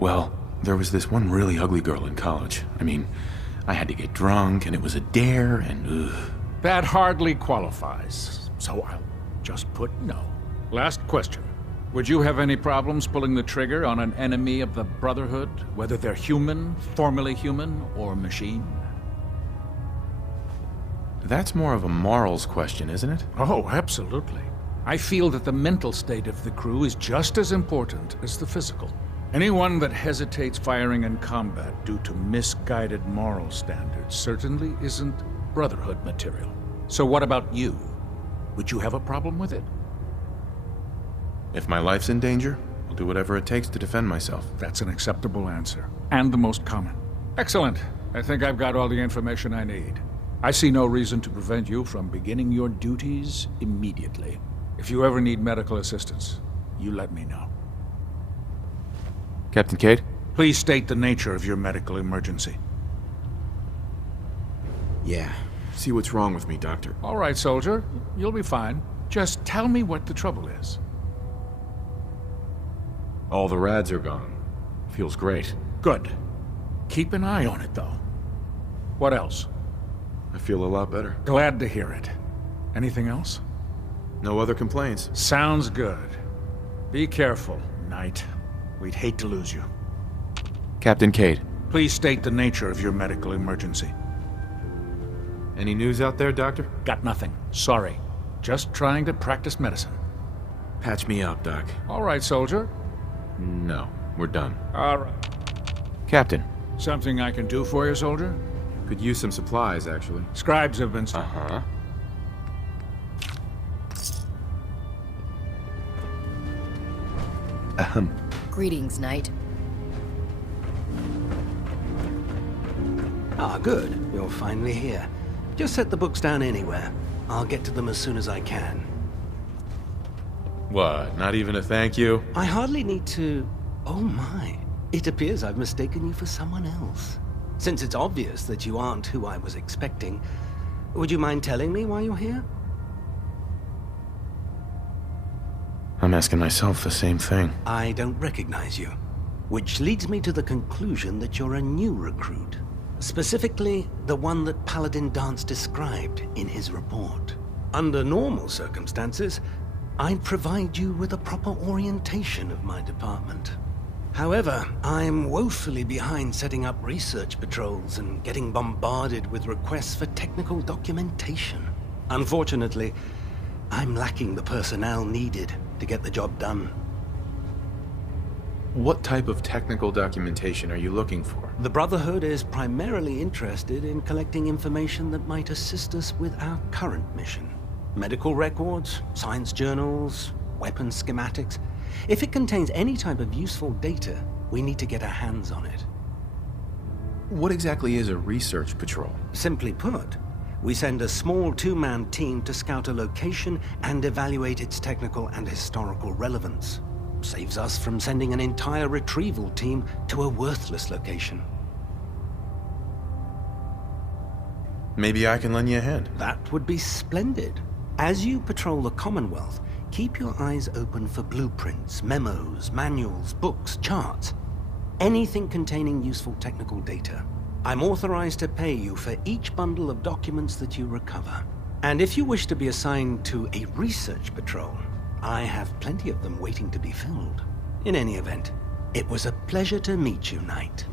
Well, there was this one really ugly girl in college. I mean, I had to get drunk, and it was a dare, and ugh. That hardly qualifies, so I'll just put no. Last question. Would you have any problems pulling the trigger on an enemy of the Brotherhood, whether they're human, formerly human, or machine? That's more of a morals question, isn't it? Oh, absolutely. I feel that the mental state of the crew is just as important as the physical. Anyone that hesitates firing in combat due to misguided moral standards certainly isn't Brotherhood material. So what about you? Would you have a problem with it? If my life's in danger, I'll do whatever it takes to defend myself. That's an acceptable answer, and the most common. Excellent. I think I've got all the information I need. I see no reason to prevent you from beginning your duties immediately. If you ever need medical assistance, you let me know. Captain Cade? Please state the nature of your medical emergency. Yeah. See what's wrong with me, Doctor. All right, soldier. You'll be fine. Just tell me what the trouble is. All the rads are gone. Feels great. Good. Keep an eye on it, though. What else? I feel a lot better. Glad to hear it. Anything else? No other complaints. Sounds good. Be careful, Knight. We'd hate to lose you. Captain Cade. Please state the nature of your medical emergency. Any news out there, Doctor? Got nothing. Sorry. Just trying to practice medicine. Patch me up, Doc. All right, soldier. No, we're done. All right. Captain. Something I can do for you, soldier? Could use some supplies, actually. Scribes have been... Uh-huh. Greetings, Knight. Ah, good. You're finally here. Just set the books down anywhere. I'll get to them as soon as I can. What, not even a thank you? I hardly need to... Oh my. It appears I've mistaken you for someone else. Since it's obvious that you aren't who I was expecting, would you mind telling me why you're here? I'm asking myself the same thing. I don't recognize you. Which leads me to the conclusion that you're a new recruit. Specifically, the one that Paladin Dance described in his report. Under normal circumstances, I'd provide you with a proper orientation of my department. However, I'm woefully behind setting up research patrols and getting bombarded with requests for technical documentation. Unfortunately, I'm lacking the personnel needed to get the job done. What type of technical documentation are you looking for? The Brotherhood is primarily interested in collecting information that might assist us with our current mission. Medical records, science journals, weapons schematics. If it contains any type of useful data, we need to get our hands on it. What exactly is a research patrol? Simply put, we send a small two-man team to scout a location and evaluate its technical and historical relevance. Saves us from sending an entire retrieval team to a worthless location. Maybe I can lend you a hand. That would be splendid. As you patrol the Commonwealth, keep your eyes open for blueprints, memos, manuals, books, charts. Anything containing useful technical data. I'm authorized to pay you for each bundle of documents that you recover. And if you wish to be assigned to a research patrol, I have plenty of them waiting to be filled. In any event, it was a pleasure to meet you, Knight.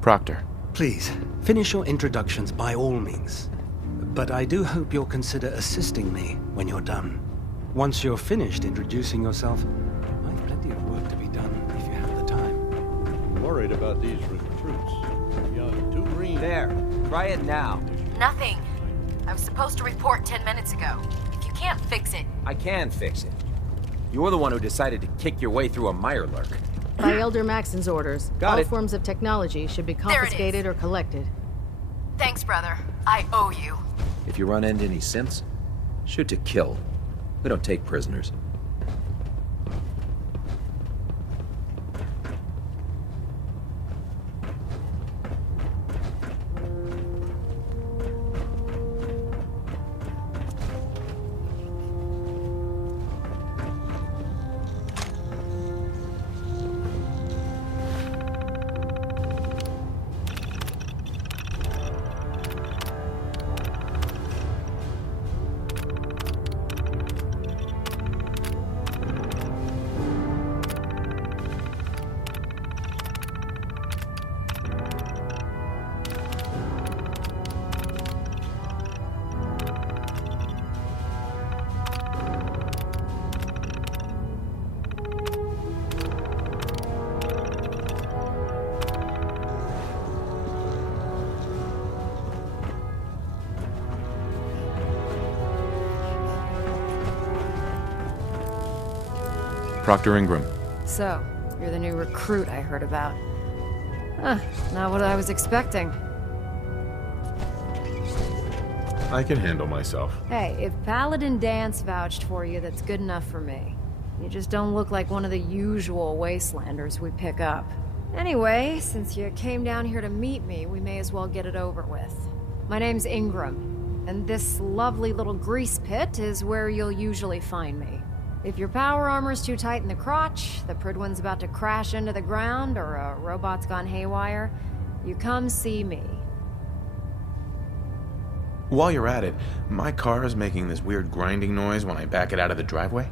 Proctor. Please, finish your introductions by all means. But I do hope you'll consider assisting me when you're done. Once you're finished introducing yourself, I've plenty of work to be done if you have the time. Worried about these recruits. Young, too green. There. Try it now. Nothing. I was supposed to report 10 minutes ago. If you can't fix it... I can fix it. You're the one who decided to kick your way through a Mirelurk. By Elder Maxon's orders, Got all it. forms of technology should be confiscated or collected. Thanks, brother. I owe you. If you run into any synths, shoot to kill. We don't take prisoners. Proctor Ingram. So, you're the new recruit I heard about. Huh, not what I was expecting. I can handle myself. Hey, if Paladin Dance vouched for you, that's good enough for me. You just don't look like one of the usual wastelanders we pick up. Anyway, since you came down here to meet me, we may as well get it over with. My name's Ingram, and this lovely little grease pit is where you'll usually find me. If your power armor's too tight in the crotch, the Pridwin's about to crash into the ground, or a robot's gone haywire, you come see me. While you're at it, my car is making this weird grinding noise when I back it out of the driveway.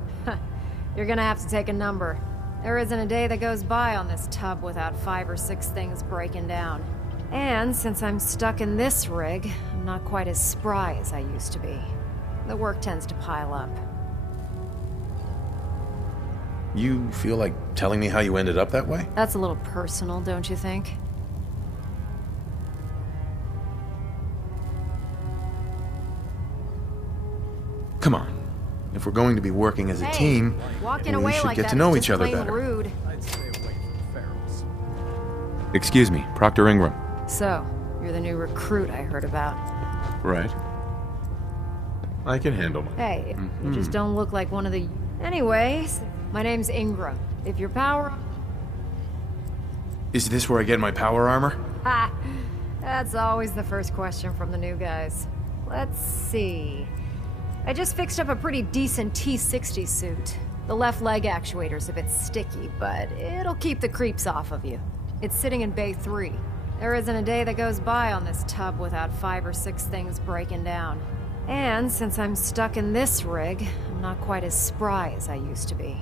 You're gonna have to take a number. There isn't a day that goes by on this tub without 5 or 6 things breaking down. And since I'm stuck in this rig, I'm not quite as spry as I used to be. The work tends to pile up. You feel like telling me how you ended up that way? That's a little personal, don't you think? Come on. If we're going to be working as a team, walking we away should like get that to know is each just other plain better. Rude. I'd stay away from ferals. Excuse me, Proctor Ingram. So, you're the new recruit I heard about. Right. I can handle myself. Hey, you just don't look like one of the... Anyways, my name's Ingram. If your power... Is this where I get my power armor? Ha! That's always the first question from the new guys. Let's see... I just fixed up a pretty decent T-60 suit. The left leg actuator's a bit sticky, but it'll keep the creeps off of you. It's sitting in Bay 3. There isn't a day that goes by on this tub without 5 or 6 things breaking down. And since I'm stuck in this rig, I'm not quite as spry as I used to be.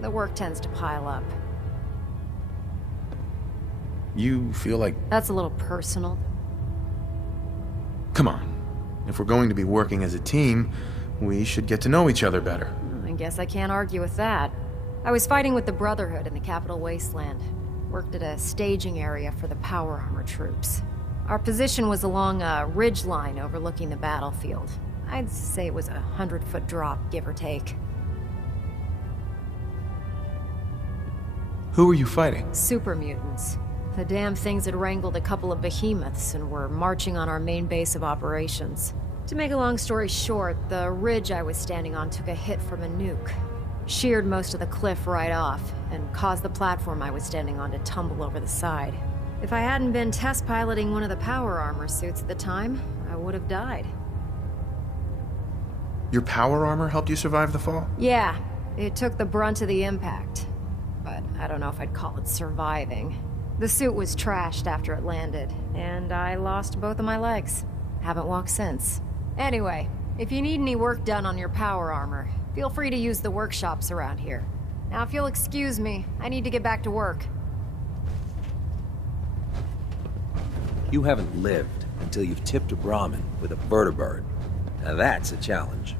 The work tends to pile up. You feel like... That's a little personal. Come on. If we're going to be working as a team, we should get to know each other better. I guess I can't argue with that. I was fighting with the Brotherhood in the Capital Wasteland. Worked at a staging area for the power armor troops. Our position was along a ridge line overlooking the battlefield. I'd say it was a 100-foot drop, give or take. Who are you fighting? Super mutants. The damn things had wrangled a couple of behemoths and were marching on our main base of operations. To make a long story short, the ridge I was standing on took a hit from a nuke. Sheared most of the cliff right off, and caused the platform I was standing on to tumble over the side. If I hadn't been test piloting one of the power armor suits at the time, I would have died. Your power armor helped you survive the fall? Yeah, it took the brunt of the impact. But I don't know if I'd call it surviving. The suit was trashed after it landed, and I lost both of my legs. Haven't walked since. Anyway, if you need any work done on your power armor, feel free to use the workshops around here. Now, if you'll excuse me, I need to get back to work. You haven't lived until you've tipped a Brahmin with a vertibird. Now that's a challenge.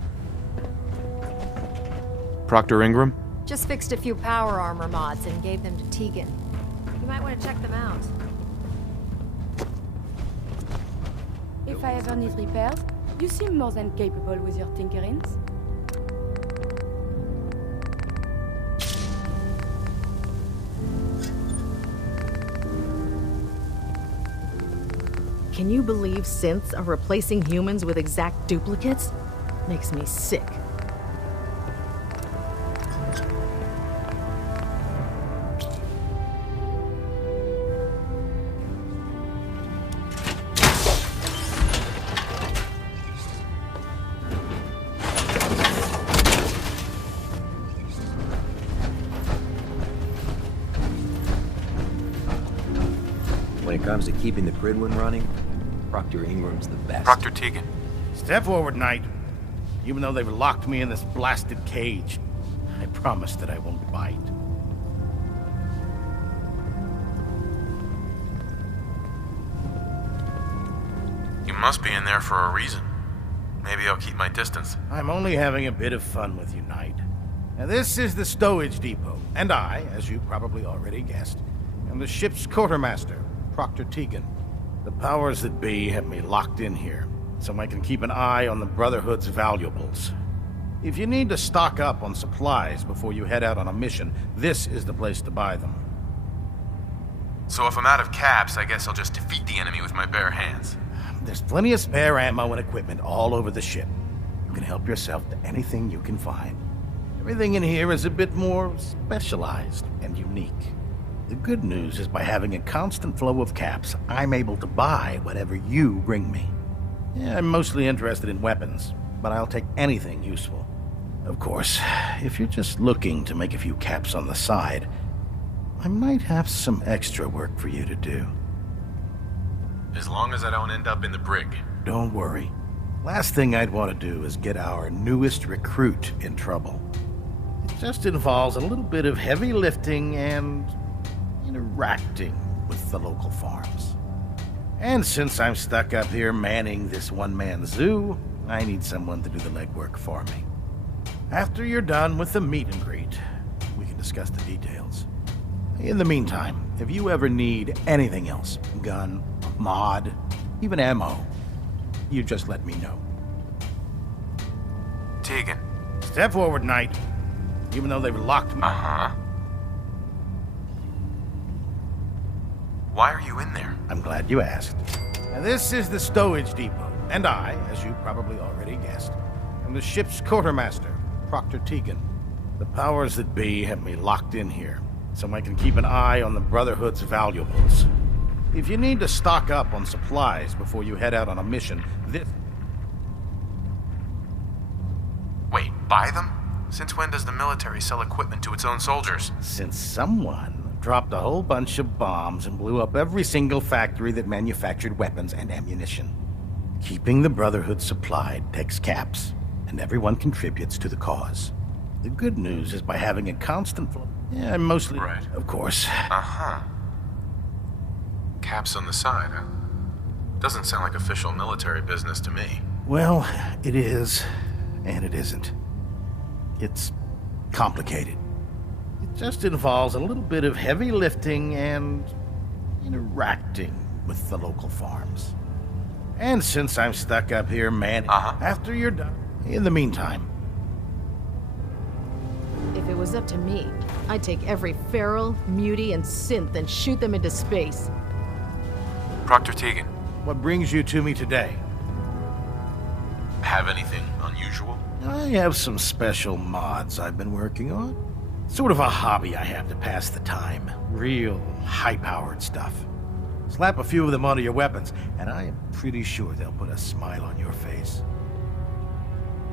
Proctor Ingram? Just fixed a few power armor mods and gave them to Tegan. You might want to check them out. If I ever need repairs, you seem more than capable with your tinkerings. Can you believe synths are replacing humans with exact duplicates? Makes me sick. When it comes to keeping the Pridwin running, Proctor Ingram's the best. Proctor Tegan. Step forward, Knight. Even though they've locked me in this blasted cage, I promise that I won't bite. You must be in there for a reason. Maybe I'll keep my distance. I'm only having a bit of fun with you, Knight. Now, this is the stowage depot, and I, as you probably already guessed, am the ship's quartermaster, Proctor Tegan. The powers that be have me locked in here, so I can keep an eye on the Brotherhood's valuables. If you need to stock up on supplies before you head out on a mission, this is the place to buy them. So if I'm out of caps, I guess I'll just defeat the enemy with my bare hands. There's plenty of spare ammo and equipment all over the ship. You can help yourself to anything you can find. Everything in here is a bit more specialized and unique. The good news is by having a constant flow of caps, I'm able to buy whatever you bring me. Yeah, I'm mostly interested in weapons, but I'll take anything useful. Of course, if you're just looking to make a few caps on the side, I might have some extra work for you to do. As long as I don't end up in the brig. Don't worry. Last thing I'd want to do is get our newest recruit in trouble. It just involves a little bit of heavy lifting and interacting with the local farms. And since I'm stuck up here manning this one-man zoo, I need someone to do the legwork for me. After you're done with the meet and greet, we can discuss the details. In the meantime, if you ever need anything else, gun, mod, even ammo, you just let me know. Tegan. Step forward, Knight. Even though they've locked me. Uh-huh. Why are you in there? I'm glad you asked. Now, this is the stowage depot, and I, as you probably already guessed, am the ship's quartermaster, Proctor Tegan. The powers that be have me locked in here, so I can keep an eye on the Brotherhood's valuables. If you need to stock up on supplies before you head out on a mission, this... Wait, buy them? Since when does the military sell equipment to its own soldiers? Since someone dropped a whole bunch of bombs and blew up every single factory that manufactured weapons and ammunition. Keeping the Brotherhood supplied takes caps, and everyone contributes to the cause. The good news is by having a constant flow... Yeah, mostly... Right. Of course. Uh-huh. Caps on the side, huh? Doesn't sound like official military business to me. Well, it is, and it isn't. It's complicated. It just involves a little bit of heavy lifting and interacting with the local farms. And since I'm stuck up here manning... After you're done... In the meantime... If it was up to me, I'd take every feral, mutie, and synth and shoot them into space. Proctor Tegan. What brings you to me today? Have anything unusual? I have some special mods I've been working on. Sort of a hobby I have to pass the time. Real, high-powered stuff. Slap a few of them onto your weapons, and I am pretty sure they'll put a smile on your face.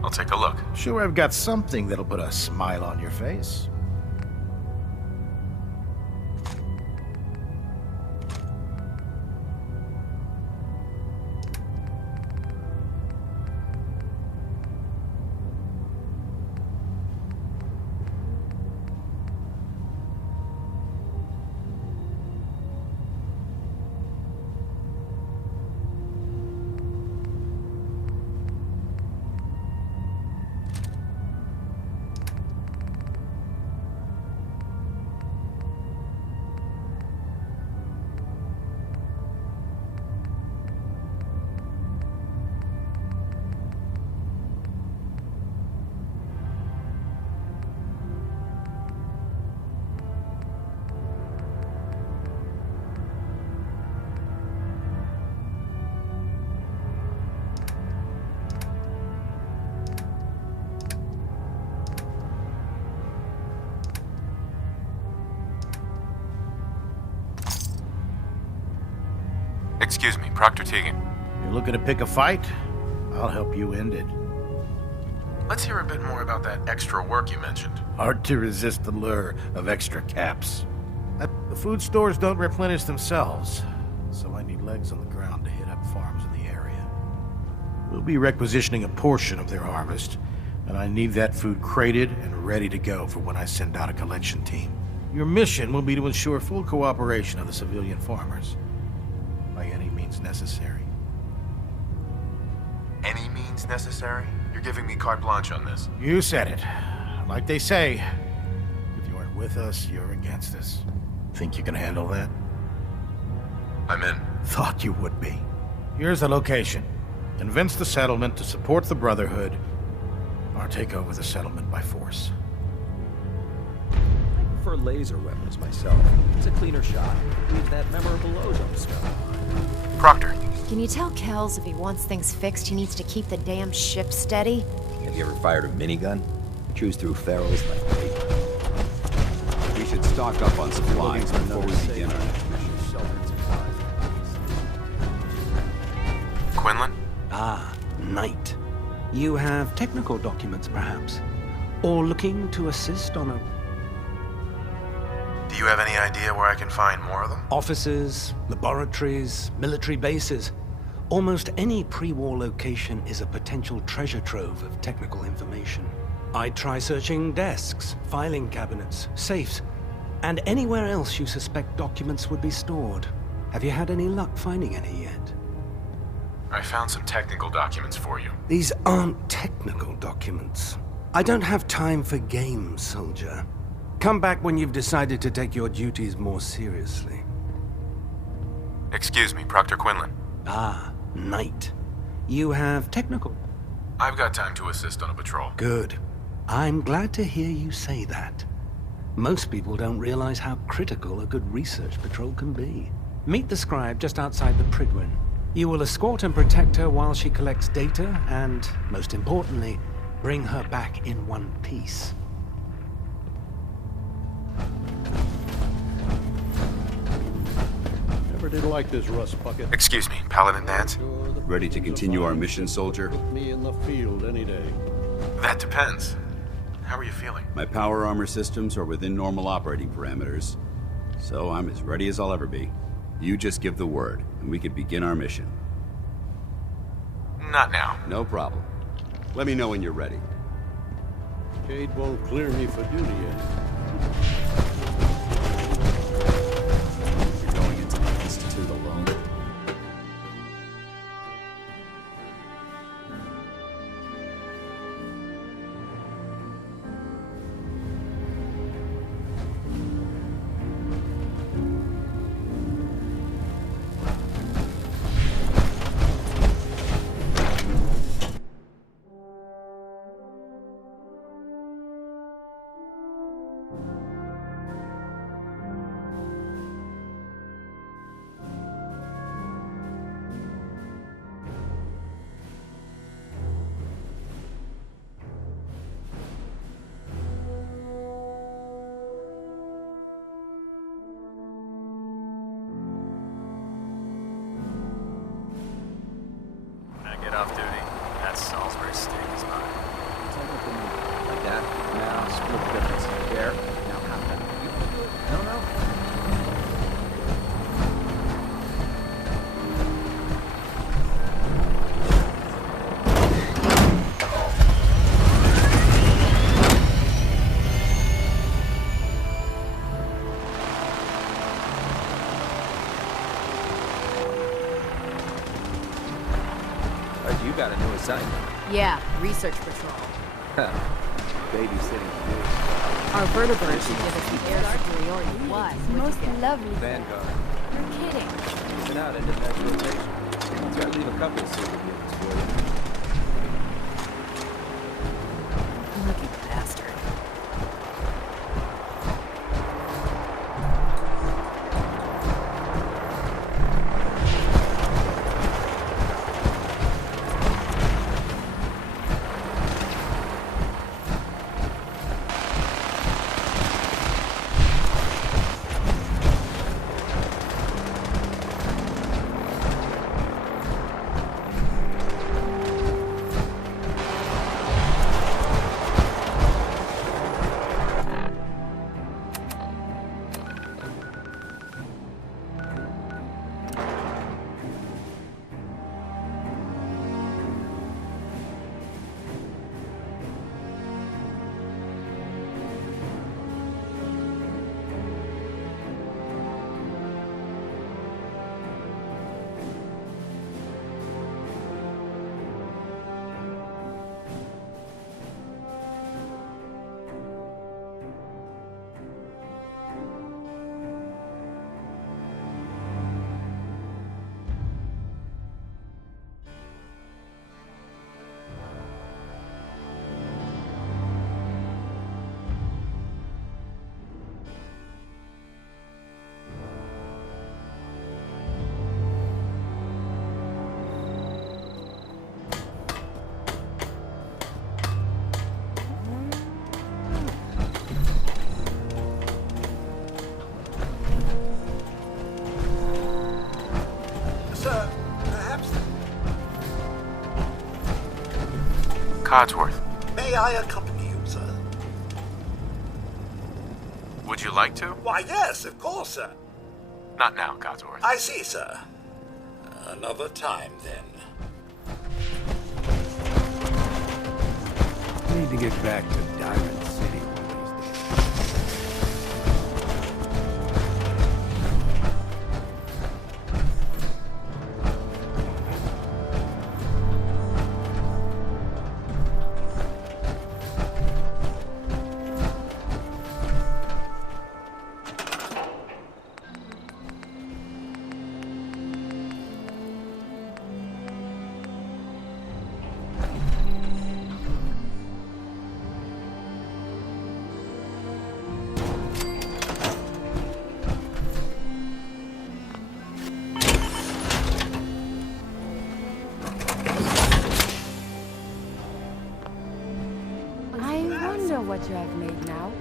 I'll take a look. Sure, I've got something that'll put a smile on your face. Excuse me, Proctor Tegan. You're looking to pick a fight? I'll help you end it. Let's hear a bit more about that extra work you mentioned. Hard to resist the lure of extra caps. The food stores don't replenish themselves, so I need legs on the ground to hit up farms in the area. We'll be requisitioning a portion of their harvest, and I need that food crated and ready to go for when I send out a collection team. Your mission will be to ensure full cooperation of the civilian farmers, by any means necessary. Any means necessary? You're giving me carte blanche on this. You said it. Like they say, if you aren't with us, you're against us. Think you can handle that? I'm in. Thought you would be. Here's the location. Convince the settlement to support the Brotherhood, or take over the settlement by force. I prefer laser weapons myself. It's a cleaner shot. Leaves that memorable ozone smell. Proctor. Can you tell Kells if he wants things fixed, he needs to keep the damn ship steady? Have you ever fired a minigun? Cruise through ferals like paper. We should stock up on supplies before we begin our next mission. Quinlan? Ah, Knight. You have technical documents, perhaps? Or looking to assist on a... Do you have any idea where I can find more of them? Offices, laboratories, military bases. Almost any pre-war location is a potential treasure trove of technical information. I'd try searching desks, filing cabinets, safes, and anywhere else you suspect documents would be stored. Have you had any luck finding any yet? I found some technical documents for you. These aren't technical documents. I don't have time for games, soldier. Come back when you've decided to take your duties more seriously. Excuse me, Proctor Quinlan. Ah, Knight. You have technical... I've got time to assist on a patrol. Good. I'm glad to hear you say that. Most people don't realize how critical a good research patrol can be. Meet the scribe just outside the Prydwen. You will escort and protect her while she collects data, and, most importantly, bring her back in one piece. Never did like this rust bucket. Excuse me, Paladin Nance? Ready to continue our mission, soldier? Put me in the field any day. That depends. How are you feeling? My power armor systems are within normal operating parameters, so I'm as ready as I'll ever be. You just give the word, and we can begin our mission. Not now. No problem. Let me know when you're ready. Cade won't clear me for duty yet. You're going into the Institute alone? Off duty. That Salisbury steak is mine. Like that. Now, split the difference. There. Now, how that? You can do it. No. You got a new assignment. Yeah, research patrol. Babysitting. Our vertebrate should give us the air superiority. What? Most lovely. Vanguard. You're kidding. Moving out into that rotation. I've got to leave a couple of souvenirs for you. Lucky bastard. Codsworth. May I accompany you, sir? Would you like to? Why, yes, of course, sir. Not now, Codsworth. I see, sir. Another time, then. Need to get back to Diamond City one of these days. I wonder what you have made now.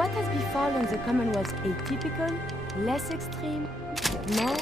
what has befallen the Commonwealth atypical, less extreme, more...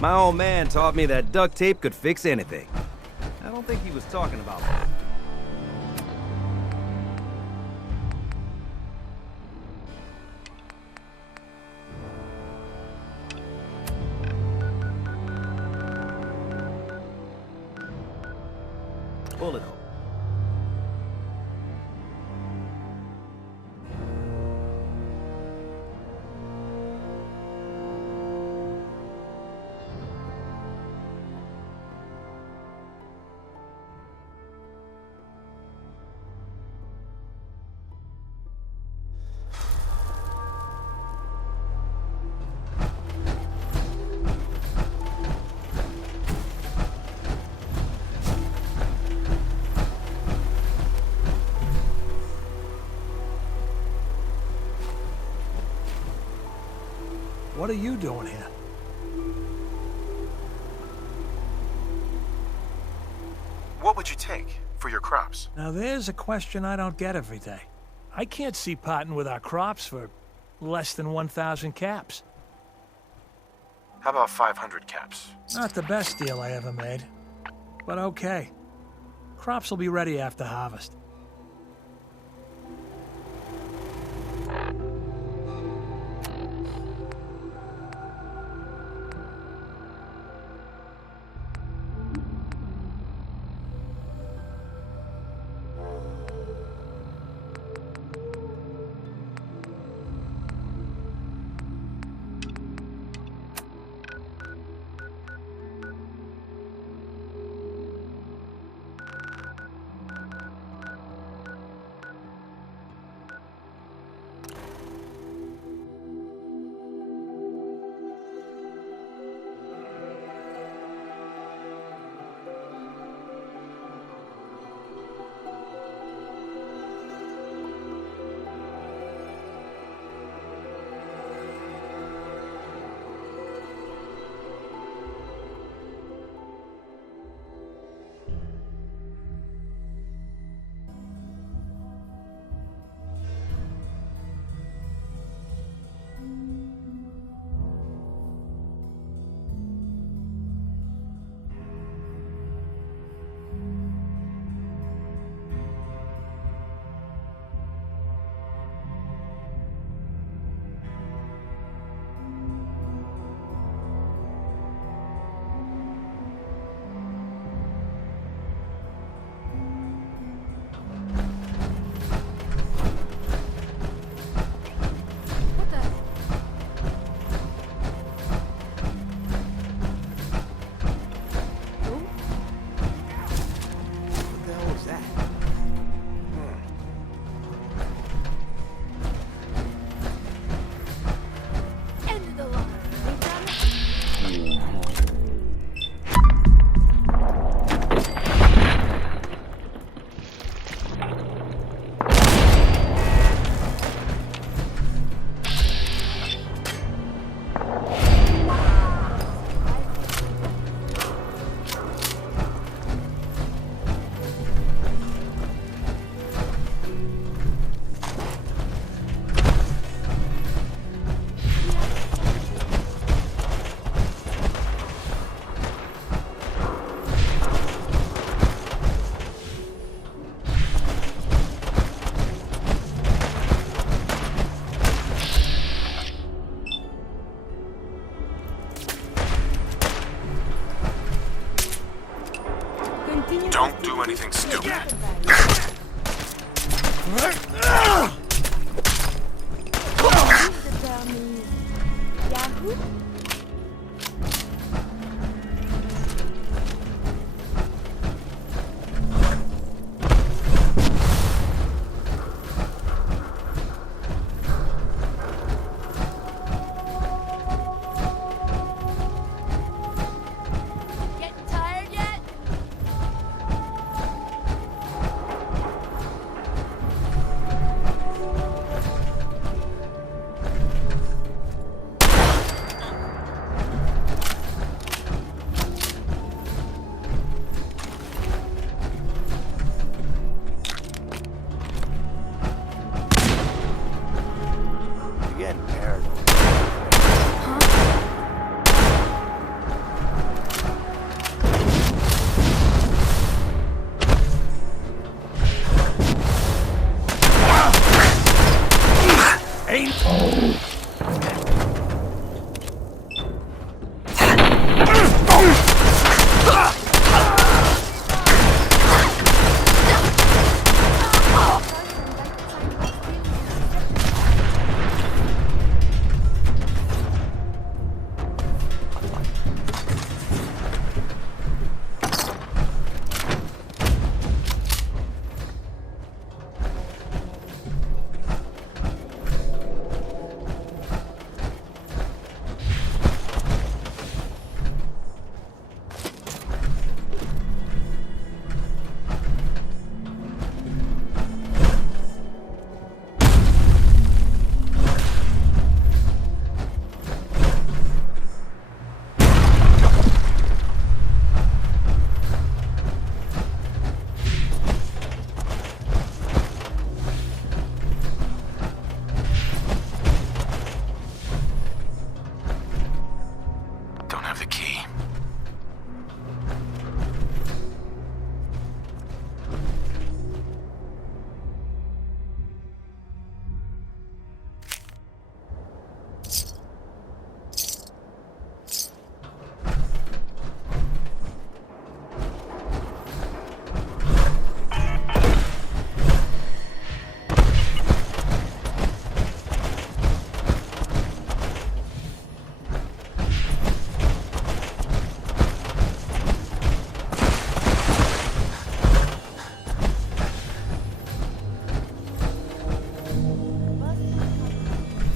My old man taught me that duct tape could fix anything. I don't think he was talking about that. Bullet hole. What are you doing here? What would you take for your crops? Now there's a question I don't get every day. I can't see parting with our crops for less than 1,000 caps. How about 500 caps? Not the best deal I ever made, but okay. Crops will be ready after harvest. Don't do anything stupid. Yahoo? Getting tired yet? You're getting paranoid. Don't have the key.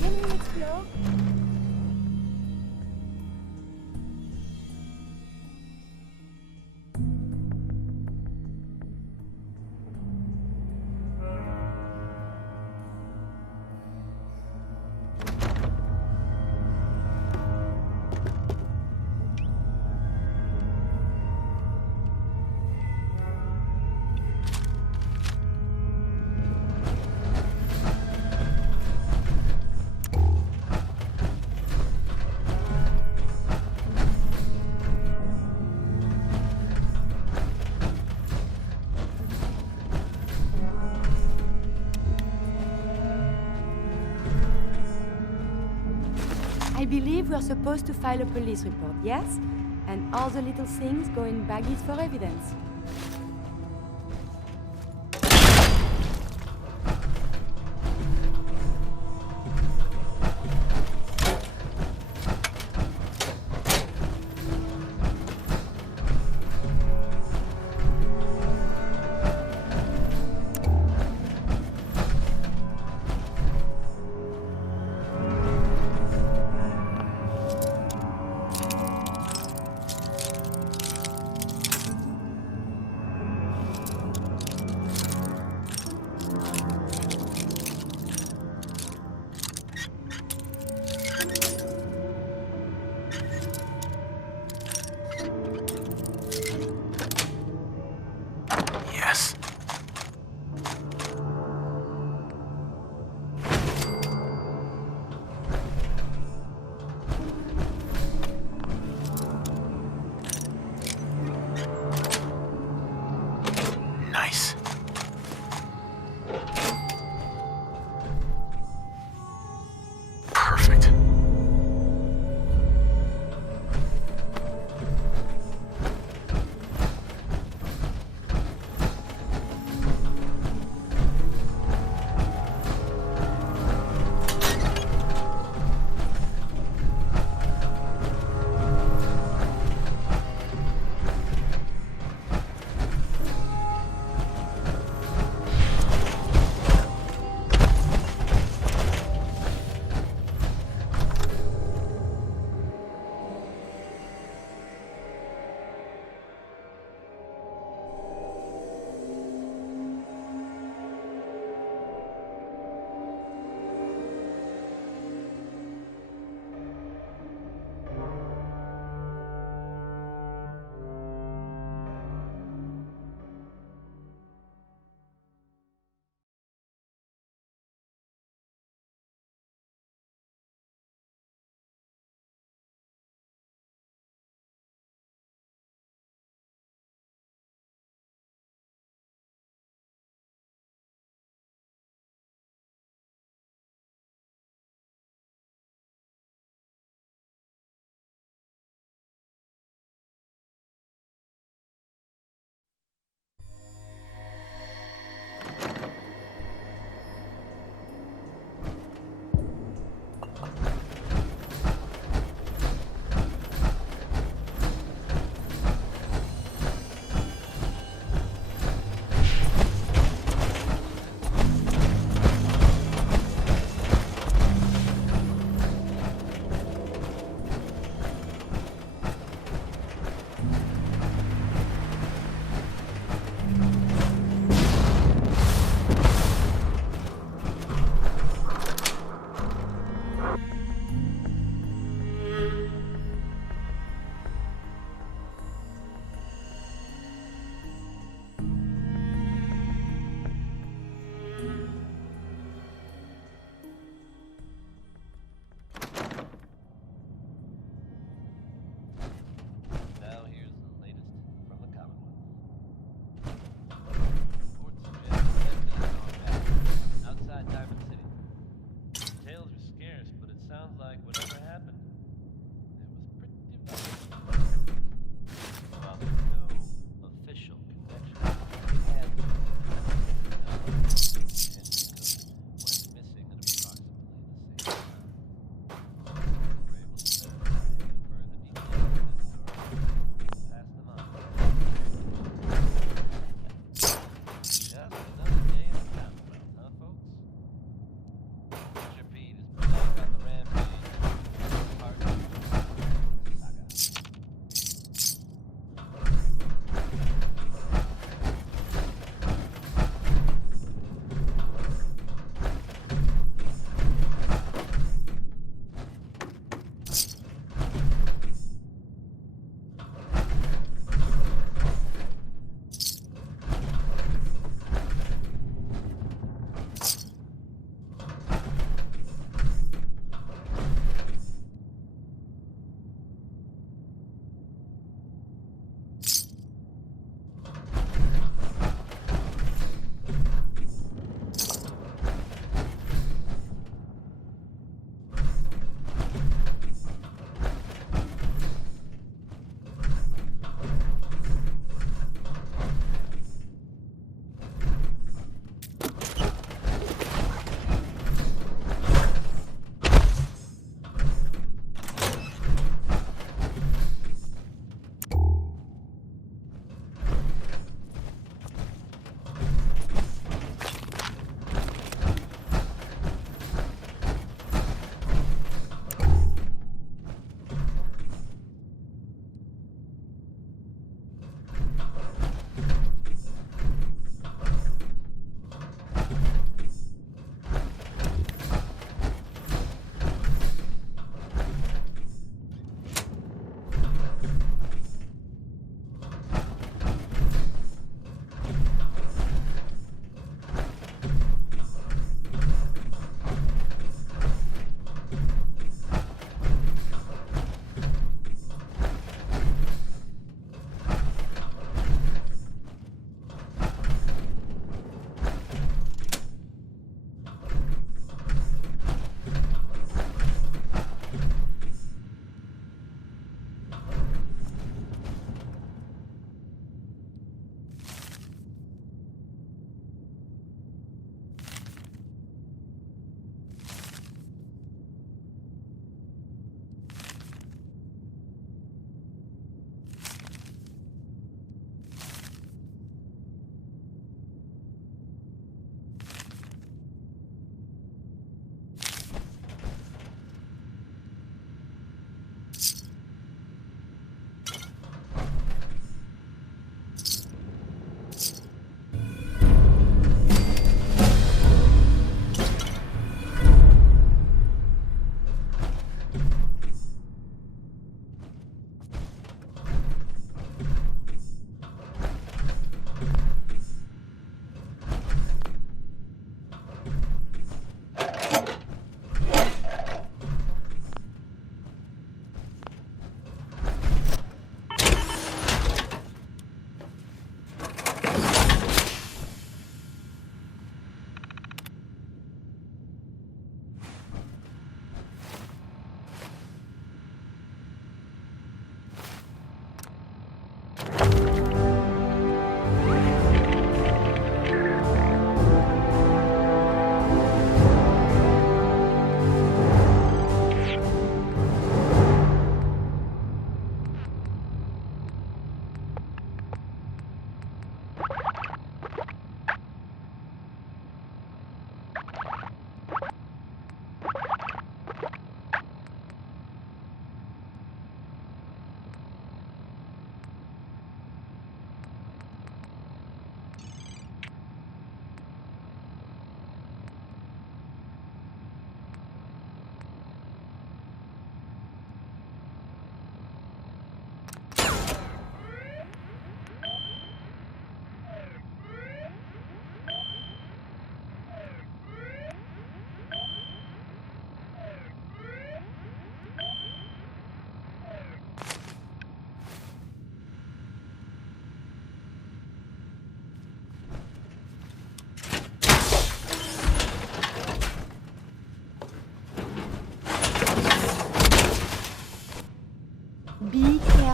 Can we explore? I believe we're supposed to file a police report, yes? And all the little things go in baggies for evidence.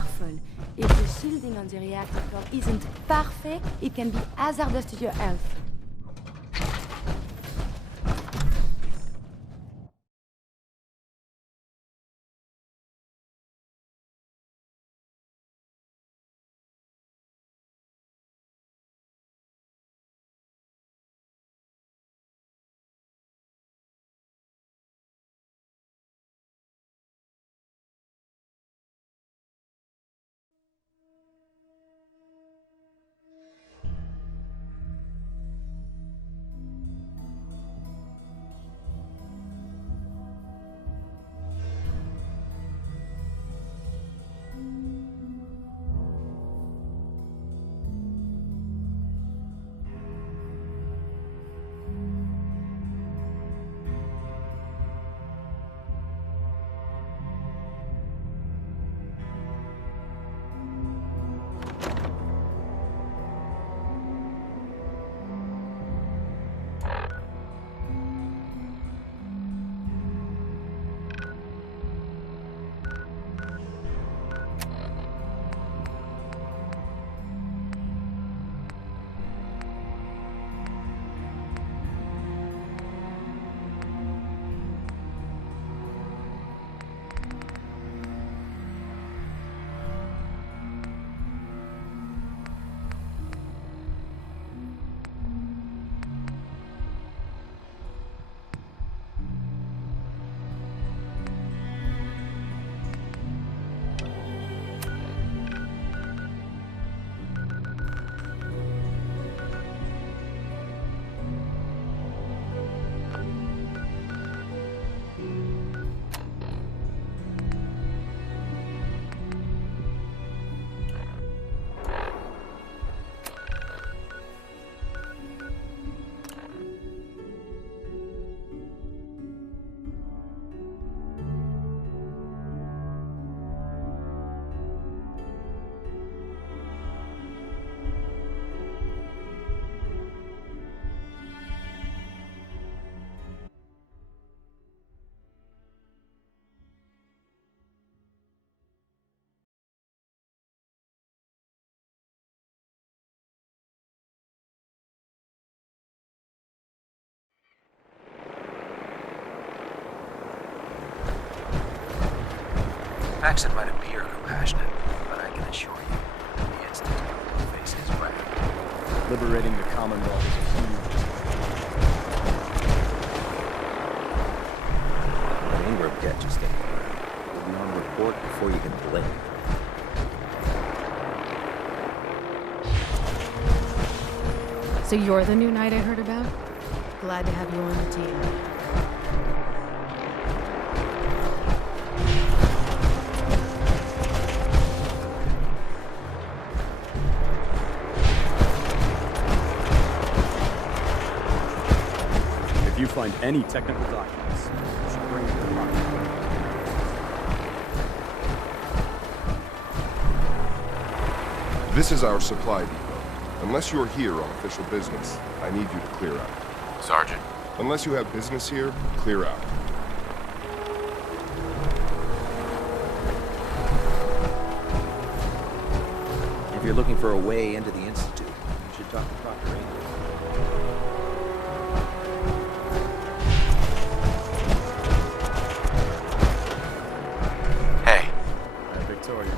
careful. If the shielding on the reactor core isn't perfect, it can be hazardous to your health. Paxton might appear compassionate, but I can assure you, the Institute will face his wrath. Liberating the Commonwealth is a huge... When Ingram catches them, you'll be on report before you can blink. So you're the new knight I heard about? Glad to have you on the team. If you find any technical documents, you should bring them to the market. This is our supply depot. Unless you're here on official business, I need you to clear out. Sergeant. Unless you have business here, clear out. If you're looking for a way into the Institute, you should talk to Dr. Ingram. Hey. I'm Victoria, bro.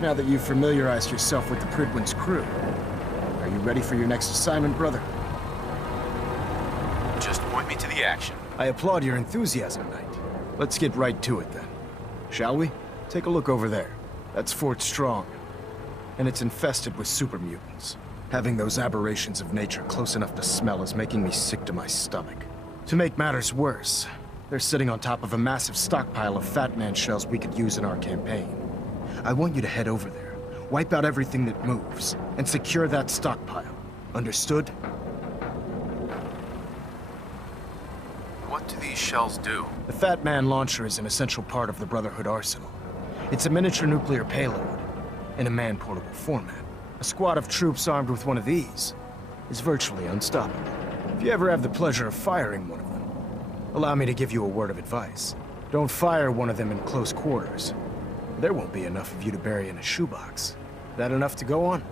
Now that you've familiarized yourself with the Prydwen's crew, are you ready for your next assignment, brother? Just point me to the action. I applaud your enthusiasm, Knight. Let's get right to it then. Shall we? Take a look over there. That's Fort Strong. And it's infested with super mutants. Having those aberrations of nature close enough to smell is making me sick to my stomach. To make matters worse, they're sitting on top of a massive stockpile of Fat Man shells we could use in our campaign. I want you to head over there, wipe out everything that moves, and secure that stockpile. Understood? What do these shells do? The Fat Man launcher is an essential part of the Brotherhood arsenal. It's a miniature nuclear payload, in a man-portable format. A squad of troops armed with one of these is virtually unstoppable. If you ever have the pleasure of firing one of them, allow me to give you a word of advice. Don't fire one of them in close quarters. There won't be enough of you to bury in a shoebox. That enough to go on?